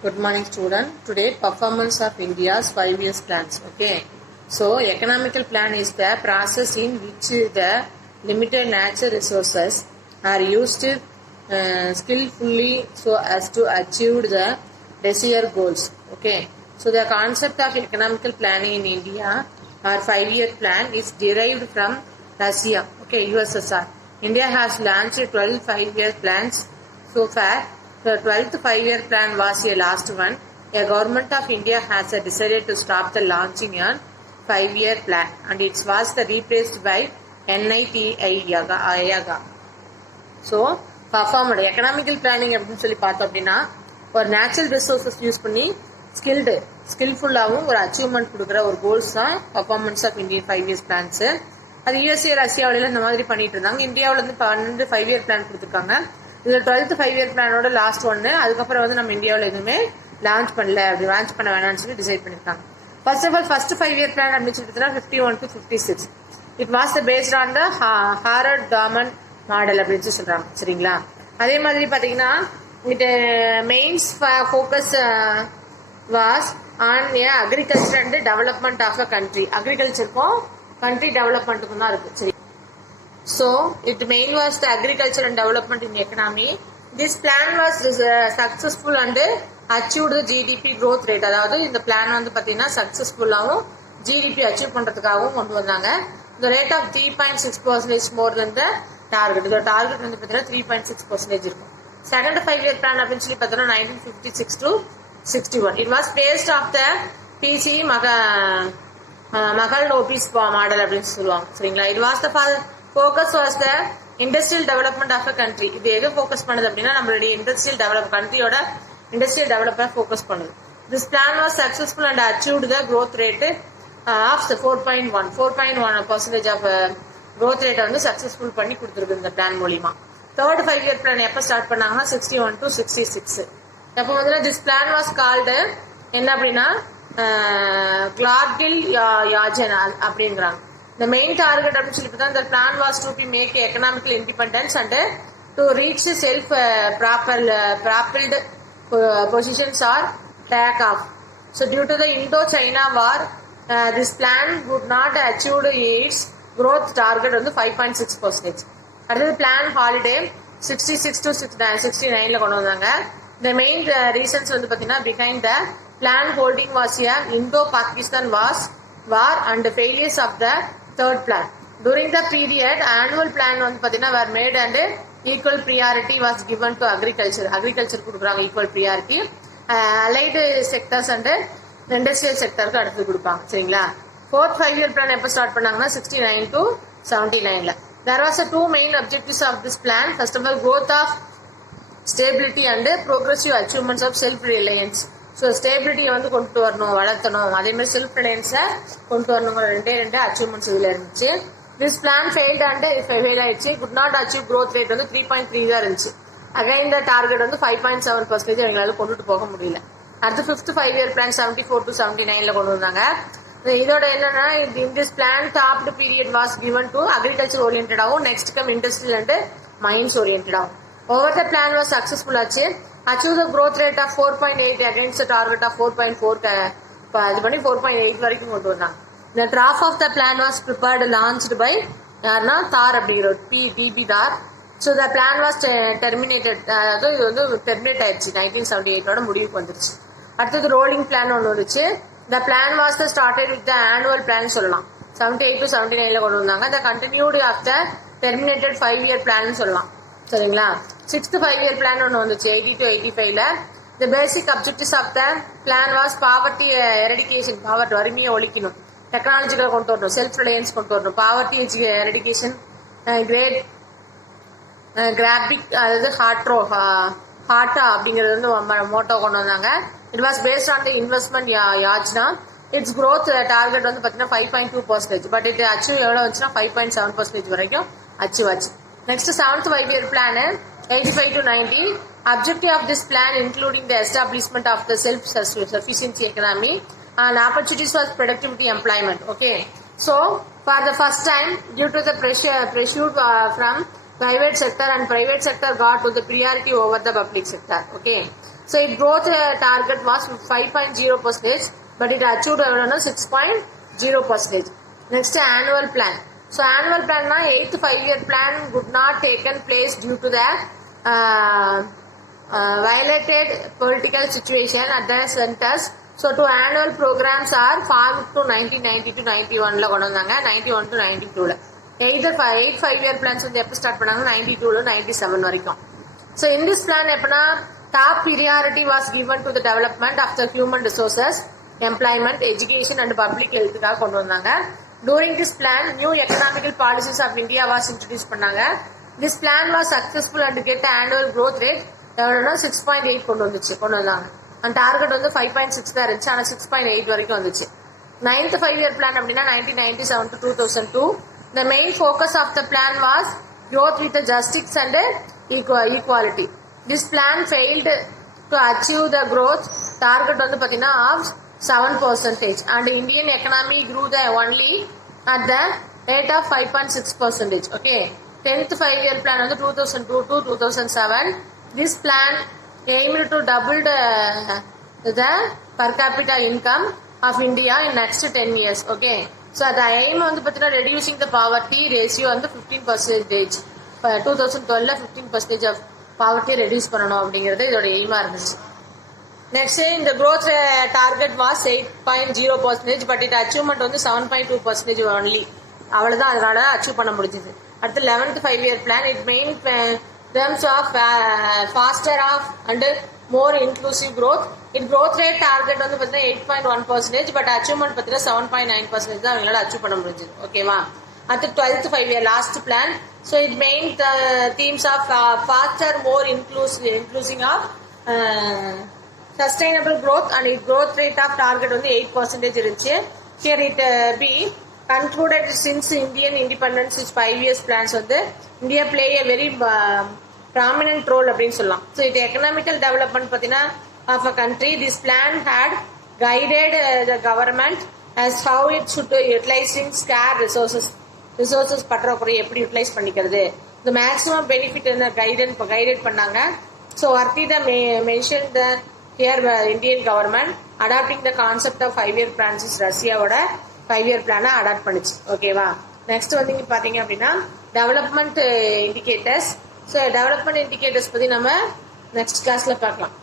Good morning, student. Today, performance of India's 5 years plans. Okay. So, economical plan is the process in which the limited natural resources are used skillfully so as to achieve the desired goals. Okay. So, the concept of economical planning in India or 5-year plan is derived from Russia. Okay, USSR. India has launched 12 5-year plans so far. The 12th 5-year plan was a last one. A government of India has decided to stop the launching a 5-year plan and it was replaced by NITI. So, performed economical planning அப்படின்னு சொல்லி பார்த்தோம் அப்படின்னா ஒரு natural resources use பண்ணி ஸ்கில்ஃபுல்லாகவும் ஒரு அச்சீவ்மெண்ட் கொடுக்குற ஒரு கோல்ஸ் தான் performance of Indian 5 years plans. அது யூஎஸ்ஏ ரஷ்யாவில இந்த மாதிரி பண்ணிட்டு இருந்தாங்க. இந்தியாவில இருந்து 12 5-year பிளான் கொடுத்துருக்காங்க. இதுல 12th 5-year பிளானோட லாஸ்ட் ஒன்னு. அதுக்கப்புறம் நம்ம இந்தியாவில் எதுவுமே லான்ச் பண்ணல, அப்படி லான்ச் பண்ண வேணாம்னு சொல்லி டிசைட் பண்ணிருக்காங்க. First of all first 5-year plan அப்படின்னு சொல்லி 51 to 56. It was based on the Harrod Domar model அப்படின்னு சொல்றாங்க. சரிங்களா? அதே மாதிரி பாத்தீங்கன்னா it mains focus was on agriculture and development of a country. அக்ரிகல்ச்சருக்கும் கண்ட்ரி டெவலப்மெண்ட்டுக்கும் தான் இருக்கு. சரி. So, it main was the agriculture and development in the economy. This plan was successful and achieved the GDP growth rate. அதாவது இந்த பிளான் பார்த்தீங்கன்னா சக்சஸ்ஃபுல்லாகவும் GDP achieve பண்றதுக்காகவும் கொண்டு வந்தாங்க. The rate of 3.6% more than the target. இந்த டார்கெட் பார்த்தீங்கன்னா 3.6% இருக்கும். செகண்ட் 5-year பிளான் அப்படின்னு சொல்லி பார்த்தீங்கன்னா 1956 to 61. It was based off the PC மகள் நோபீஸ் மாடல் அப்படின்னு சொல்லுவாங்க. சரிங்களா? It was the focus was the industrial development of a country. இது எது ஃபோக்கஸ் பண்ணுது அப்படின்னா நம்மளுடைய கண்ட்ரியோட இண்டஸ்ட்ரியல் டெவலப்மெண்ட் ஃபோக்கஸ் பண்ணுது. This plan was successful and achieved the growth rate of 4.1% of growth rate successful பண்ணி கொடுத்துருக்கு இந்த பிளான் மூலியமா. தேர்ட் 5-year பிளான் எப்ப ஸ்டார்ட் பண்ணாங்கன்னா 61 to 66. அப்போ this plan was called என்ன அப்படின்னா கிளார்கில் யாஜனா அப்படிங்கிறாங்க. The main target அப்படின்னு சொல்லி பார்த்தா the plan was to make economical independence and to reach self-propelled positions or take off. So due to the Indo-China war, this plan would not achieve its growth target 5.6%. அடுத்தது plan holiday 66 to 69ல கொண்டு வந்தாங்க. The main reasons பார்த்தீங்கன்னா behind the plan holding was a Indo-Pakistan war and the failures of the third plan. During the period, annual plan were made and equal priority was given to agriculture. Agriculture கொடுக்குறாங்க equal priority. Allied sectors and industrial sector அடுத்து கொடுப்பாங்க. சரிங்களா? Fourth 5-year plan எப்ப ஸ்டார்ட் பண்ணாங்கன்னா 69 to 79ல. There was two main objectives of this plan. First of all, growth of stability and progressive achievements of self-reliance. So ஸ்டேபிலிட்டியை கொண்டு வரணும், வளர்த்தணும், அதே மாதிரி செல்ஃப் ரிலையன்ஸை கொண்டு வரணும். ரெண்டே அச்சீவ்மெண்ட்ஸ் இதுல இருந்துச்சு. This plan failed and fail ஆயிடுச்சு. Could not achieve growth rate 3.3 தான் இருந்துச்சு. அகைன் த டார்கெட் 5.7% எங்களால கொண்டுட்டு போக முடியல. அடுத்து 5th 5-year பிளான் 74 to 79ல கொண்டு வந்தாங்க. இதோட என்னன்னா in this plan top period was given to agriculture oriented ஆகும், next cum industrial and mines oriented ஆகும். Over the plan was successful ஆச்சு. Achieve the growth rate of 4.8 against the target of 4.4 இது பண்ணி 4.8 வரைக்கும் கொண்டு வந்தாங்க. The draft of the plan was prepared launched by யாருன்னா தார் அப்படிங்கிற PDB தார். So the plan was terminated. அதாவது இது டெர்மினேட் ஆயிடுச்சு. 1978 முடிவுக்கு வந்துருச்சு. அடுத்தது ரோலிங் பிளான் ஒன்று வந்துச்சு. The plan was started with the annual plan சொல்லலாம். 78 to 79ல கொண்டு வந்தாங்க. The continued of the terminated 5-year plan சொல்லலாம். சரிங்களா? 6th 5-year பிளான் ஒன்று வந்துச்சு 80 to 85ல. The basic objectives of the plan was poverty eradication. Poverty வறுமையை ஒழிக்கணும், டெக்னாலஜிகளை கொண்டு வரணும், செல்ஃப் ரிலையன்ஸ் கொண்டு வரணும், பாவர்ட்டி எரடிகேஷன், கிராபிக் அதாவது ஹாட்டா அப்படிங்கிறது மோட்டோ கொண்டு வந்தாங்க. It was based on the investment yojana. It's growth target பார்த்தீங்கன்னா 5.2%. பட் இது அச்சீவ் எவ்வளோ வந்துச்சுன்னா 5.7% வரைக்கும் அச்சீவ் ஆச்சு. Next 7th 5-year plan 85 to 90. Objective of this plan including the establishment of the self-sufficiency economy and opportunities for productivity employment. Okay. So for the first time, due to the pressure from private sector and private sector got to the priority over the public sector. Okay, so its growth target was 5.0%, but it achieved 6.0%. Next, annual plan. So annual plan na 8th 5-year plan would not taken place due to the violated political situation at the centers. So two annual programs are formed to 1990 to 91 la கொண்டு வந்தாங்க, 91 to 92 ல. Either 8 5-year plans வந்து எப்ப ஸ்டார்ட் பண்ணாங்க, 92 ல 97 வரைக்கும். So in this plan எப்பனா top priority was given to the development of the human resources, employment, education and public health காக கொண்டு வந்தாங்க. During this plan, new economical policies of India was introduced பண்ணாங்க. This plan was successful and get annual growth rate 6.8 கொண்டு வந்தாங்க. And target வந்து 5.6 தான் இருந்துச்சு, ஆனா 6.8 வரைக்கும் வந்துச்சு. 9th 5-year plan அப்படின்னா 1997 to 2002. The main focus of the plan was growth with the justice and equality. This plan failed to achieve the growth target வந்து பாத்தீங்கன்னா of 7%, and Indian economy grew the only at the rate of 5.6%. Okay, 10th 5-year plan வந்து 2002 to 2007. This plan aimed to double the per capita income of India in next 10 years. Okay, so the aim வந்து பாத்தீங்கன்னா reducing the poverty ratio வந்து 15%. 2012 15% of poverty reduce பண்ணணும் அப்படிங்கிறது இதோட எய்மா இருந்துச்சு. Next, the growth target was 8.0%, but it achievement வந்து 7.2% only. அவ்வளவுதான் அதனால அச்சீவ் பண்ண முடிஞ்சது. அடுத்து 11th 5-year plan, it main terms of faster of and more inclusive growth. It growth rate target வந்து பார்த்தீங்கன்னா 8.1%, but achievement பார்த்தீங்கன்னா 7.9% தான் அவங்களால அச்சீவ் பண்ண முடிஞ்சது. ஓகேவா? அடுத்து 12th 5-year last plan. So it main themes of faster, more inclusive of sustainable growth, and its growth rate of target வந்து 8% இருந்துச்சு. Here it be concluded since Indian independence is 5 years plans வந்து India play a very prominent role அப்படின்னு சொல்லலாம். So it economical development பார்த்தீங்கன்னா of a country, this plan had guided the government as how it should utilizing scarce resources பற்றாக்குறை எப்படி யூட்டிலைஸ் பண்ணிக்கிறது, the maximum benefit guided பண்ணாங்க. So worthy the mentioned the here Indian government adopting the concept of 5-year plans is ரஷ்யாவோட 5-year plan adapt பண்ணிச்சு. ஓகேவா? நெக்ஸ்ட் வந்து இங்க பாத்தீங்க அப்படின்னா development indicators. So development indicators பத்தி நம்ம நெக்ஸ்ட் கிளாஸ்ல பார்க்கலாம்.